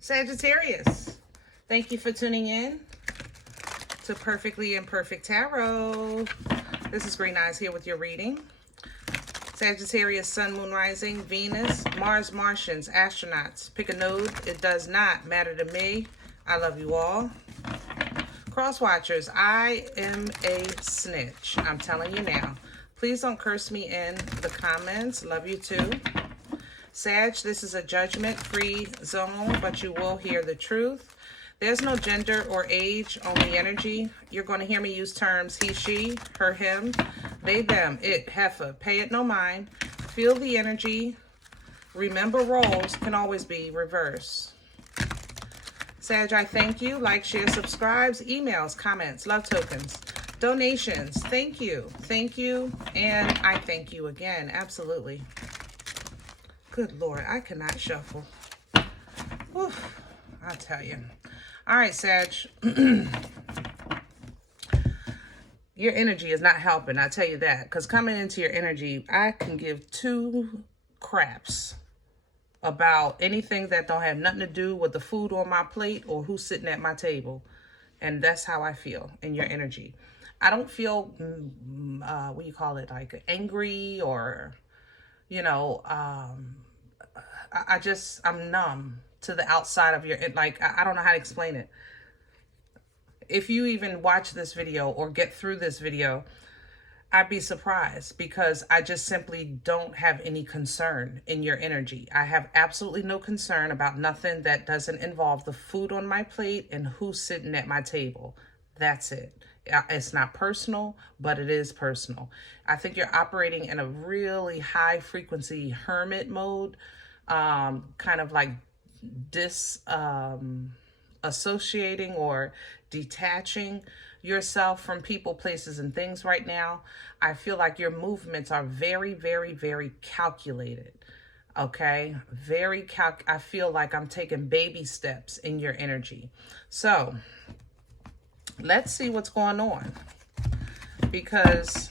Sagittarius, thank you for tuning in to Perfectly Imperfect Tarot. This is Green Eyes here with your reading. Sagittarius, Sun, Moon, Rising, Venus, Mars, Martians, astronauts. Pick a node. It does not matter to me. I love you all. Cross watchers, I am a snitch. I'm telling you now. Please don't curse me in the comments. Love you too. Sag, this is a judgment-free zone, but you will hear the truth. There's no gender or age, only energy. You're going to hear me use terms he, she, her, him, they, them, it, heifer. Pay it no mind. Feel the energy. Remember, roles can always be reversed. Sag, I thank you. Like, share, subscribes, emails, comments, love tokens, donations. Thank you. Thank you. And I thank you again. Absolutely. Good Lord, I cannot shuffle. Whew, I'll tell you. All right, Sag. Your energy is not helping, I'll tell you that. Because coming into your energy, I can give two craps about anything that don't have nothing to do with the food on my plate or who's sitting at my table. And that's how I feel in your energy. I don't feel, what do you call it, like angry or, you know, I'm numb to the outside of your, like, I don't know how to explain it. If you even watch this video or get through this video, I'd be surprised because I just simply don't have any concern in your energy. I have absolutely no concern about nothing that doesn't involve the food on my plate and who's sitting at my table. That's it. It's not personal, but it is personal. I think you're operating in a really high frequency hermit mode. Kind of like associating or detaching yourself from people, places, and things right now. I feel like your movements are very, very, very calculated. Okay? I feel like I'm taking baby steps in your energy. So, let's see what's going on. Because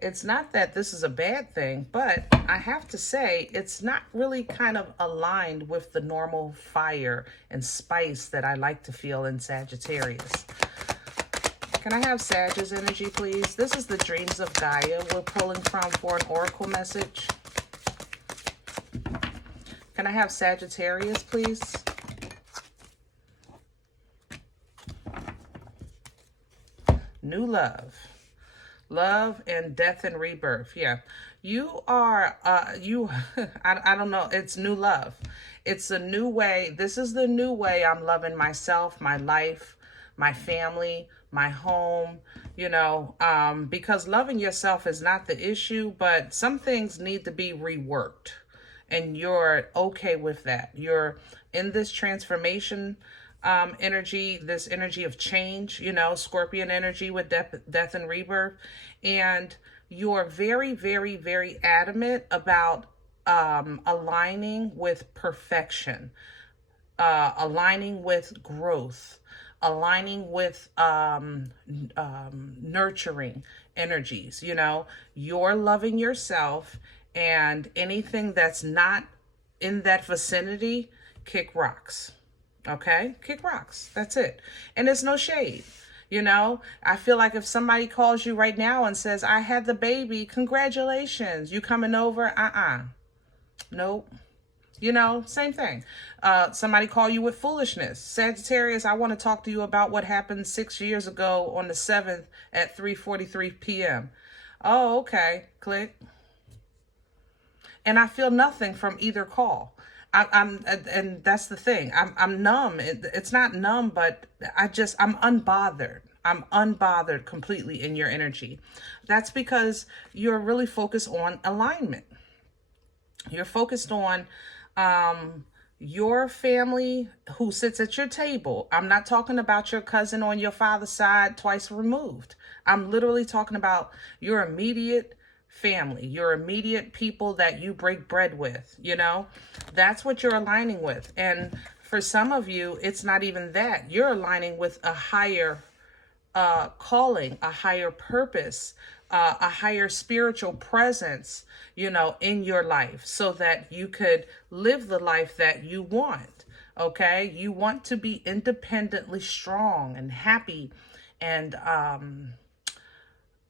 it's not that this is a bad thing, but I have to say it's not really kind of aligned with the normal fire and spice that I like to feel in Sagittarius. Can I have Sag's energy, please? This is the Dreams of Gaia we're pulling from for an oracle message. Can I have Sagittarius, please? New love. Love and death and rebirth. Yeah. You are, I don't know. It's new love. It's a new way. This is the new way I'm loving myself, my life, my family, my home, you know, because loving yourself is not the issue, but some things need to be reworked. And you're okay with that. You're in this transformation energy, this energy of change, you know, Scorpion energy with death and rebirth. And you're very, very, very adamant about aligning with perfection, aligning with growth, aligning with nurturing energies. You know, you're loving yourself, and anything that's not in that vicinity, kick rocks. Okay? Kick rocks. That's it. And it's no shade. You know, I feel like if somebody calls you right now and says, I had the baby, congratulations, you coming over? Nope. You know, same thing. Somebody call you with foolishness. Sagittarius, I want to talk to you about what happened 6 years ago on the 7th at 3:43 p.m. Oh, okay. Click. And I feel nothing from either call. And that's the thing. I'm numb. It's not numb, but I'm unbothered. I'm unbothered completely in your energy. That's because you're really focused on alignment. You're focused on your family who sits at your table. I'm not talking about your cousin on your father's side twice removed. I'm literally talking about your immediate family, your immediate people that you break bread with, you know, that's what you're aligning with. And for some of you, it's not even that. You're aligning with a higher calling, a higher purpose, a higher spiritual presence, you know, in your life so that you could live the life that you want. Okay? You want to be independently strong and happy and,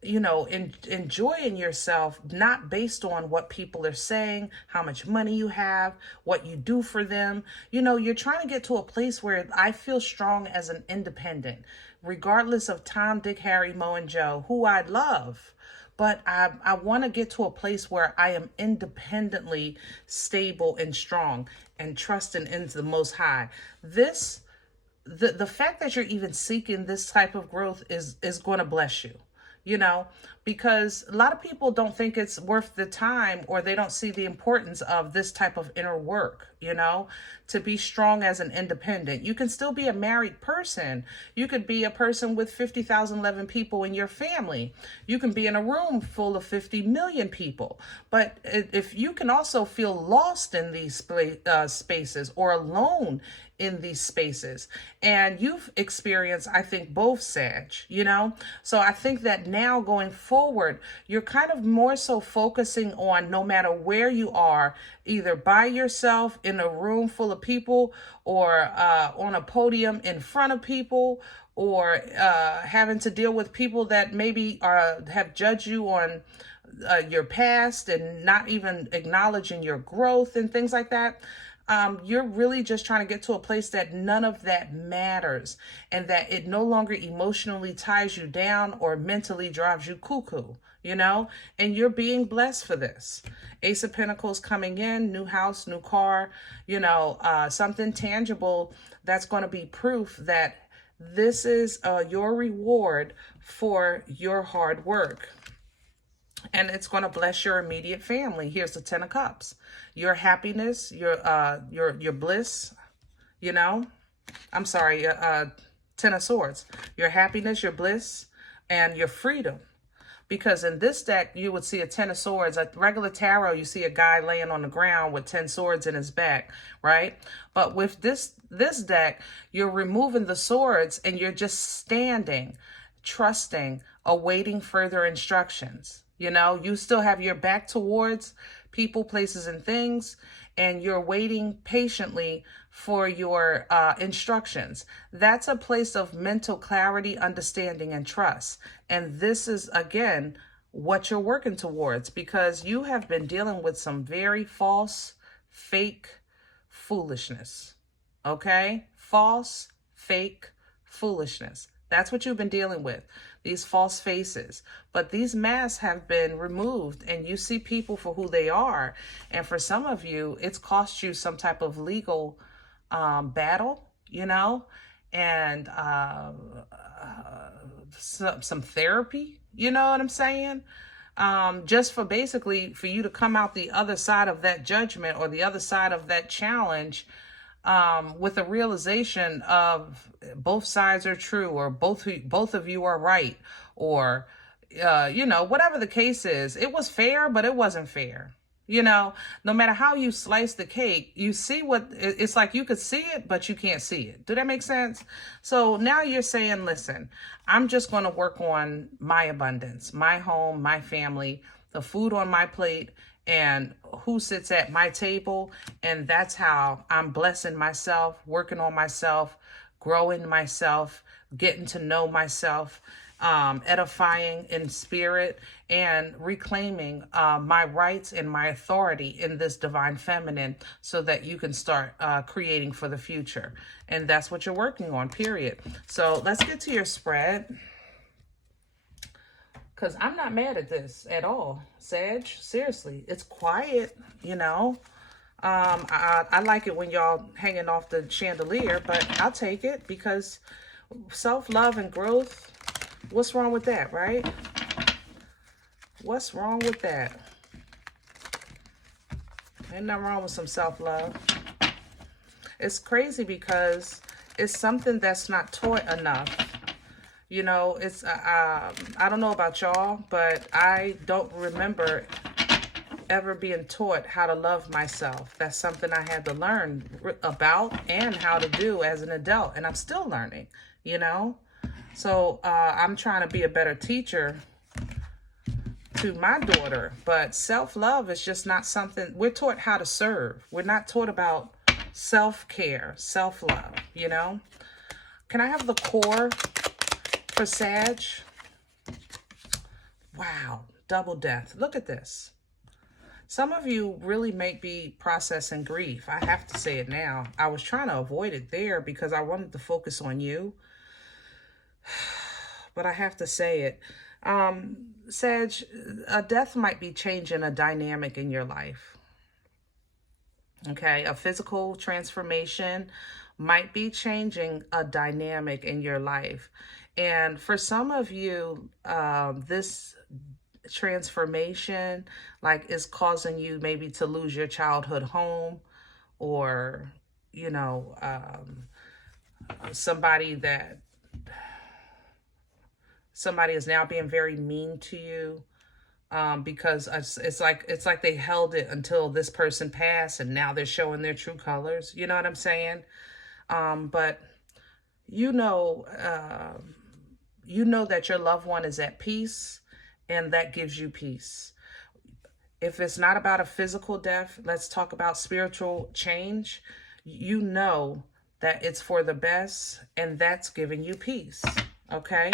you know, enjoying yourself, not based on what people are saying, how much money you have, what you do for them. You know, you're trying to get to a place where I feel strong as an independent, regardless of Tom, Dick, Harry, Mo, and Joe, who I love. But I want to get to a place where I am independently stable and strong and trusting in the Most High. The fact that you're even seeking this type of growth is going to bless you. You know, because a lot of people don't think it's worth the time, or they don't see the importance of this type of inner work, you know, to be strong as an independent. You can still be a married person. You could be a person with 50,011 people in your family. You can be in a room full of 50 million people. But if you can also feel lost in these spaces, or alone in these spaces, and you've experienced, I think, both, Sag, you know? So I think that now going forward, you're kind of more so focusing on, no matter where you are, either by yourself in a room full of people, or on a podium in front of people, or having to deal with people that maybe have judged you on your past and not even acknowledging your growth and things like that. You're really just trying to get to a place that none of that matters, and that it no longer emotionally ties you down or mentally drives you cuckoo, you know, and you're being blessed for this. Ace of Pentacles coming in, new house, new car, you know, something tangible that's going to be proof that this is your reward for your hard work. And it's going to bless your immediate family. Here's the 10 of Cups. Your happiness, your bliss, you know. I'm sorry, 10 of Swords. Your happiness, your bliss, and your freedom. Because in this deck, you would see a 10 of Swords. A regular tarot, you see a guy laying on the ground with 10 swords in his back, right? But with this deck, you're removing the swords and you're just standing, trusting, awaiting further instructions. You know, you still have your back towards people, places, and things, and you're waiting patiently for your instructions. That's a place of mental clarity, understanding, and trust. And this is, again, what you're working towards, because you have been dealing with some very false, fake foolishness. Okay? False, fake foolishness. That's what you've been dealing with, these false faces. But these masks have been removed, and you see people for who they are. And for some of you, it's cost you some type of legal battle, you know, and some therapy, you know what I'm saying? Just for basically for you to come out the other side of that judgment, or the other side of that challenge, with a realization of both sides are true, or both of you are right, or you know, whatever the case is. It was fair, but it wasn't fair. You know, no matter how you slice the cake, you see what it's like. You could see it, but you can't see it. Do that make sense? So now you're saying, listen, I'm just going to work on my abundance, my home, my family, the food on my plate, and who sits at my table. And that's how I'm blessing myself, working on myself, growing myself, getting to know myself, edifying in spirit, and reclaiming my rights and my authority in this divine feminine, so that you can start creating for the future. And that's what you're working on, period. So let's get to your spread, because I'm not mad at this at all, Sag. Seriously, it's quiet, you know. I like it when y'all hanging off the chandelier, but I'll take it, because self-love and growth, what's wrong with that, right? What's wrong with that? Ain't nothing wrong with some self-love. It's crazy because it's something that's not taught enough. You know, it's, I don't know about y'all, but I don't remember ever being taught how to love myself. That's something I had to learn about and how to do as an adult. And I'm still learning, you know? So I'm trying to be a better teacher to my daughter. But self-love is just not something, we're taught how to serve. We're not taught about self-care, self-love, you know? Can I have the core for Sag? Wow, double death. Look at this. Some of you really may be processing grief. I have to say it now. I was trying to avoid it there because I wanted to focus on you. But I have to say it. Sag, a death might be changing a dynamic in your life. Okay, a physical transformation might be changing a dynamic in your life. And for some of you, this transformation is causing you maybe to lose your childhood home, or, you know, somebody is now being very mean to you. Because it's like they held it until this person passed and now they're showing their true colors. You know what I'm saying? But you know that your loved one is at peace, and that gives you peace. If it's not about a physical death, let's talk about spiritual change. You know that it's for the best, and that's giving you peace. Okay?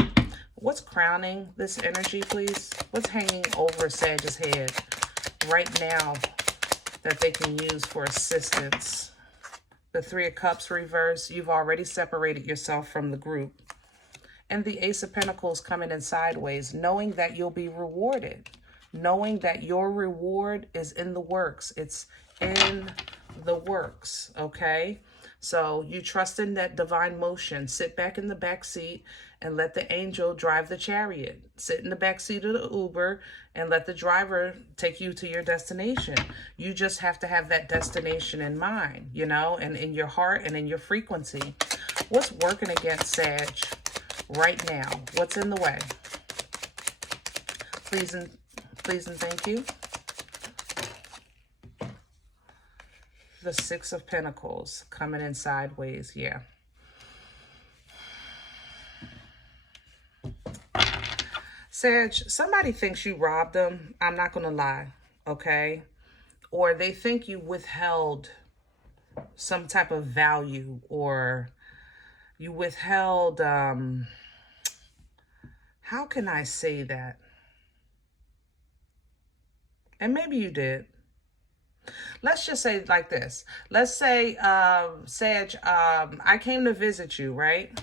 What's crowning this energy, please? What's hanging over Sag's head right now that they can use for assistance? The Three of Cups reverse. You've already separated yourself from the group. And the Ace of Pentacles coming in sideways, knowing that you'll be rewarded. Knowing that your reward is in the works. It's in the works, okay? So you trust in that divine motion. Sit back in the back seat and let the angel drive the chariot. Sit in the back seat of the Uber and let the driver take you to your destination. You just have to have that destination in mind, you know, and in your heart and in your frequency. What's working against Sag right now? What's in the way? Please and thank you. The Six of Pentacles coming in sideways. Yeah. Sag, somebody thinks you robbed them. I'm not going to lie. Okay. Or they think you withheld some type of value, or you withheld, how can I say that? And maybe you did. Let's just say it like this. Let's say, Sag, I came to visit you, right?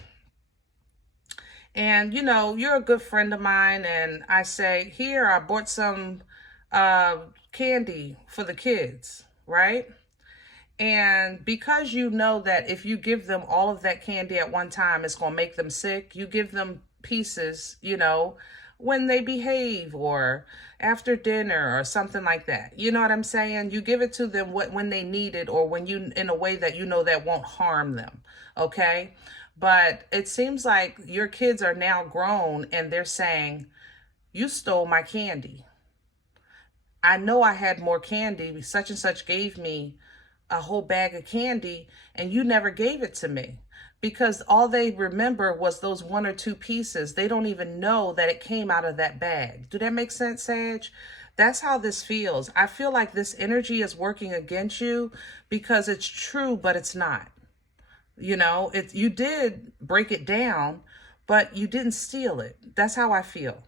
And, you know, you're a good friend of mine. And I say, here, I bought some candy for the kids, right? And because you know that if you give them all of that candy at one time, it's going to make them sick, you give them pieces, you know, when they behave or after dinner or something like that. You know what I'm saying? You give it to them when they need it, or when you, in a way that you know that won't harm them. Okay. But it seems like your kids are now grown and they're saying, you stole my candy. I know I had more candy. Such and such gave me a whole bag of candy and you never gave it to me. Because all they remember was those one or two pieces. They don't even know that it came out of that bag. Do that make sense, Sag? That's how this feels. I feel like this energy is working against you because it's true, but it's not. You know, you did break it down, but you didn't steal it. That's how I feel.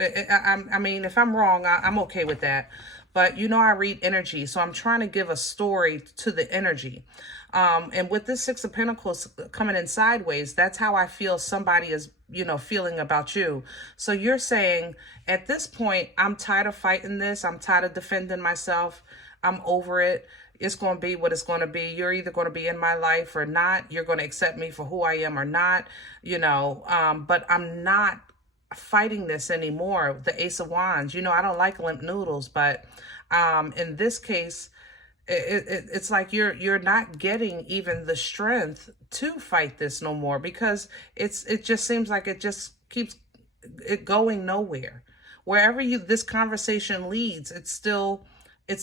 I mean, if I'm wrong, I'm okay with that. But, you know, I read energy, so I'm trying to give a story to the energy. And with this Six of Pentacles coming in sideways, that's how I feel somebody is, you know, feeling about you. So you're saying, at this point, I'm tired of fighting this. I'm tired of defending myself. I'm over it. It's going to be what it's going to be. You're either going to be in my life or not. You're going to accept me for who I am or not, you know, but I'm not fighting this anymore. The Ace of Wands, you know, I don't like limp noodles, but in this case, it's like you're not getting even the strength to fight this no more, because it just seems like it just keeps it going nowhere. Wherever this conversation leads, it's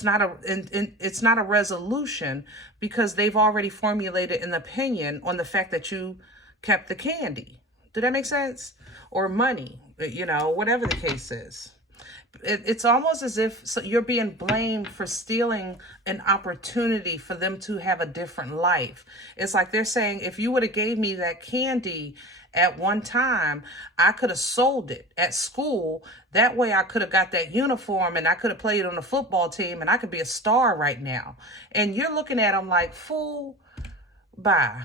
not a resolution, because they've already formulated an opinion on the fact that you kept the candy. Did that make sense? Or money, you know, whatever the case is. it's almost as if you're being blamed for stealing an opportunity for them to have a different life. It's like they're saying, if you would have gave me that candy at one time, I could have sold it at school. That way I could have got that uniform and I could have played on the football team and I could be a star right now. And you're looking at them like, fool, bye.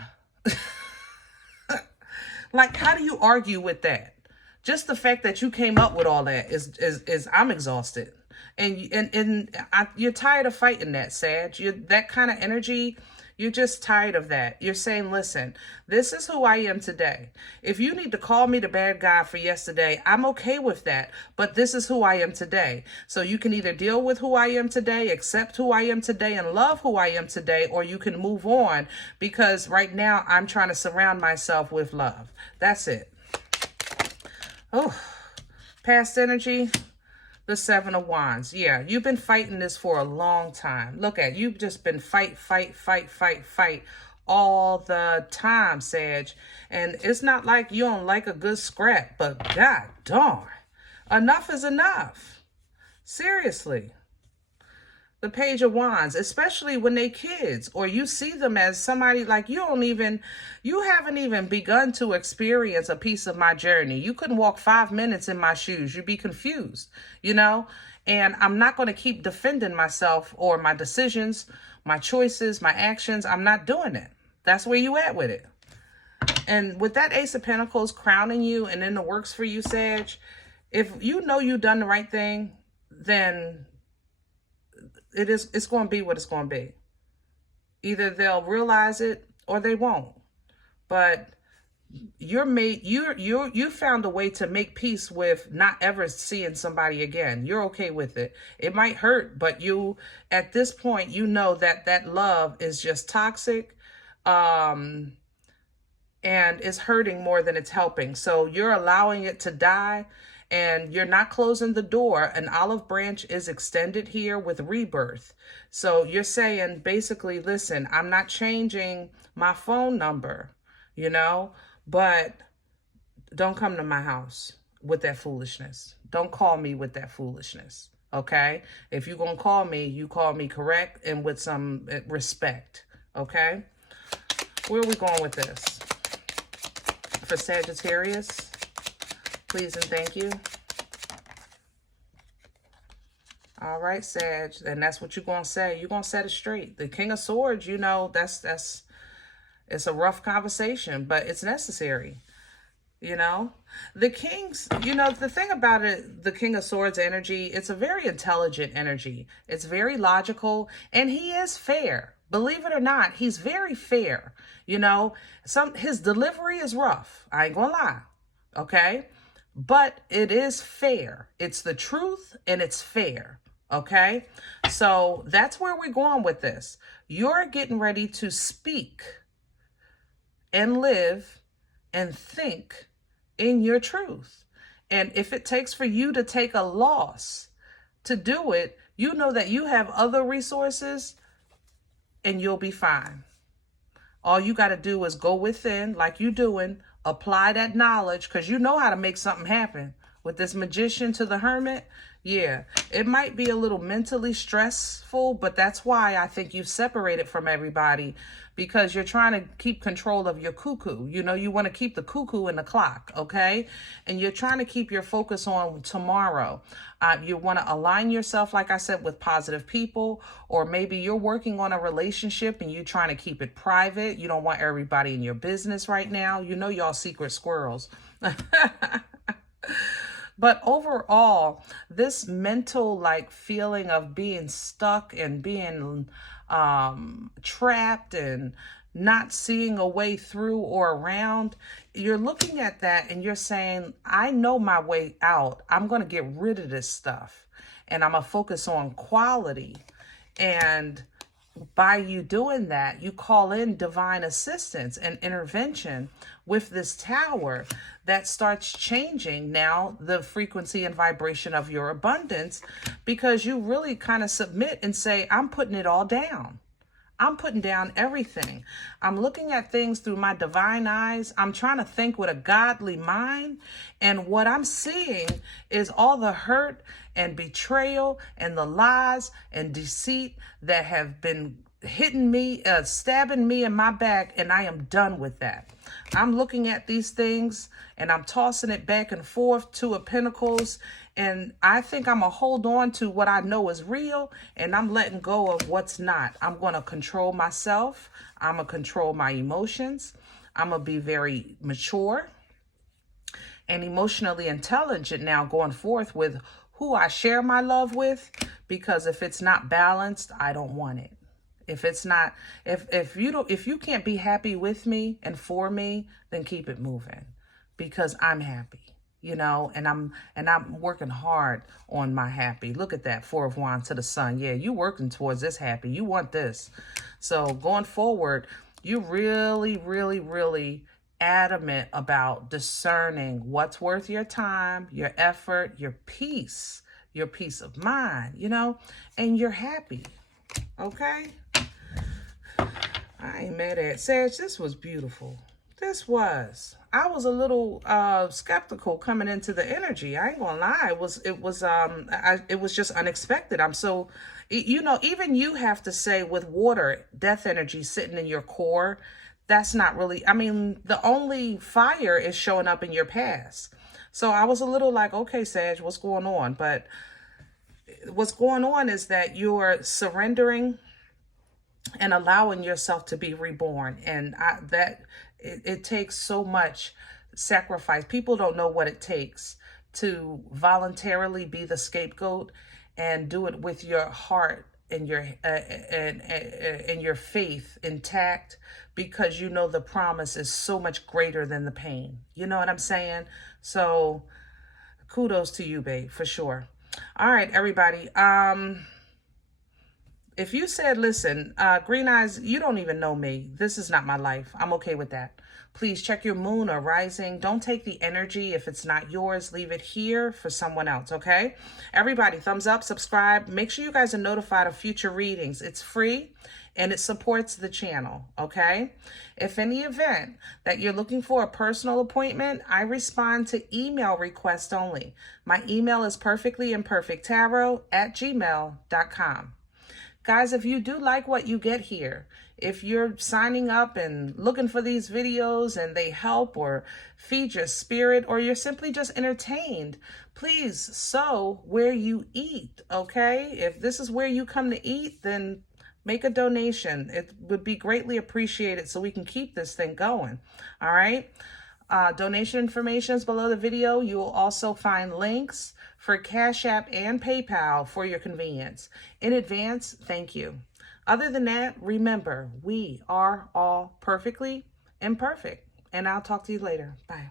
Like, how do you argue with that? Just the fact that you came up with all that is I'm exhausted. And you're tired of fighting that, Sag. That kind of energy, you're just tired of that. You're saying, listen, this is who I am today. If you need to call me the bad guy for yesterday, I'm okay with that. But this is who I am today. So you can either deal with who I am today, accept who I am today, and love who I am today, or you can move on, because right now I'm trying to surround myself with love. That's it. Oh, past energy, the Seven of Wands. Yeah, you've been fighting this for a long time. Look at, you've just been fight all the time, Sag. And it's not like you don't like a good scrap, but god darn, enough is enough. Seriously. The Page of Wands, especially when they kids, or you see them as somebody like you haven't even begun to experience a piece of my journey. You couldn't walk 5 minutes in my shoes. You'd be confused, you know? And I'm not going to keep defending myself or my decisions, my choices, my actions. I'm not doing it. That's where you at with it. And with that Ace of Pentacles crowning you and in the works for you, Sag, if you know you've done the right thing, then it's going to be what it's going to be. Either they'll realize it or they won't. But you found a way to make peace with not ever seeing somebody again. You're okay with it. It might hurt, but you, at this point, you know that that love is just toxic, and it's hurting more than it's helping. So you're allowing it to die. And you're not closing the door. An olive branch is extended here with rebirth. So you're saying, basically, listen, I'm not changing my phone number, you know, but don't come to my house with that foolishness. Don't call me with that foolishness, okay? If you're going to call me, you call me correct and with some respect, okay? Where are we going with this? For Sagittarius? Please and thank you. All right, Sag. And that's what you're going to say. You're going to set it straight. The King of Swords, you know, it's a rough conversation, but it's necessary. You know, the Kings, you know, the thing about it, the King of Swords energy, it's a very intelligent energy. It's very logical, and he is fair. Believe it or not, he's very fair. You know, his delivery is rough. I ain't gonna lie. Okay. But it is fair. It's the truth and it's fair. Okay. So that's where we're going with this. You're getting ready to speak and live and think in your truth. And if it takes for you to take a loss to do it, you know that you have other resources and you'll be fine. All you got to do is go within like you're doing, apply that knowledge, because you know how to make something happen. With this Magician to the Hermit, yeah, it might be a little mentally stressful, but that's why I think you've separated from everybody, because you're trying to keep control of your cuckoo. You know, you want to keep the cuckoo in the clock, okay? And you're trying to keep your focus on tomorrow. You want to align yourself, like I said, with positive people, or maybe you're working on a relationship and you're trying to keep it private. You don't want everybody in your business right now. You know, y'all secret squirrels. But overall, this mental like feeling of being stuck and being trapped and not seeing a way through or around, you're looking at that and you're saying, I know my way out. I'm going to get rid of this stuff and I'm going to focus on quality. And by you doing that, you call in divine assistance and intervention with this tower that starts changing now the frequency and vibration of your abundance, because you really kind of submit and say, I'm putting it all down. I'm putting down everything. I'm looking at things through my divine eyes. I'm trying to think with a godly mind. And what I'm seeing is all the hurt and betrayal and the lies and deceit that have been hitting me, stabbing me in my back, and I am done with that. I'm looking at these things and I'm tossing it back and forth, Two of Pentacles, and I think I'm going to hold on to what I know is real, and I'm letting go of what's not. I'm going to control myself. I'm going to control my emotions. I'm going to be very mature and emotionally intelligent now going forth with who I share my love with, because if it's not balanced, I don't want it. If it's not, if you can't be happy with me and for me, then keep it moving, because I'm happy, you know, and I'm working hard on my happy. Look at that, Four of Wands to the Sun. Yeah, you working towards this happy. You want this. So going forward, you really, really, really adamant about discerning what's worth your time, your effort, your peace of mind, you know, and you're happy. Okay? I ain't mad at it. Sag, this was beautiful. This was. I was a little skeptical coming into the energy. I ain't gonna lie. It was just unexpected. I'm so, you know, even you have to say with water, death energy sitting in your core, that's not really, I mean, the only fire is showing up in your past. So I was a little like, okay, Sag, what's going on? But what's going on is that you're surrendering and allowing yourself to be reborn. And it takes so much sacrifice. People don't know what it takes to voluntarily be the scapegoat and do it with your heart and your faith intact, because you know the promise is so much greater than the pain. You know what I'm saying? So kudos to you, babe, for sure. All right, everybody. If you said, listen, Green Eyes, you don't even know me. This is not my life. I'm okay with that. Please check your moon or rising. Don't take the energy. If it's not yours, leave it here for someone else, okay? Everybody, thumbs up, subscribe. Make sure you guys are notified of future readings. It's free and it supports the channel, okay? If in the event that you're looking for a personal appointment, I respond to email requests only. My email is perfectlyimperfecttarot@gmail.com. Guys, if you do like what you get here, if you're signing up and looking for these videos and they help or feed your spirit, or you're simply just entertained, please sow where you eat, okay? If this is where you come to eat, then make a donation. It would be greatly appreciated so we can keep this thing going, all right? Donation information is below the video. You will also find links for Cash App and PayPal for your convenience. In advance, thank you. Other than that, remember, we are all perfectly imperfect. And I'll talk to you later. Bye.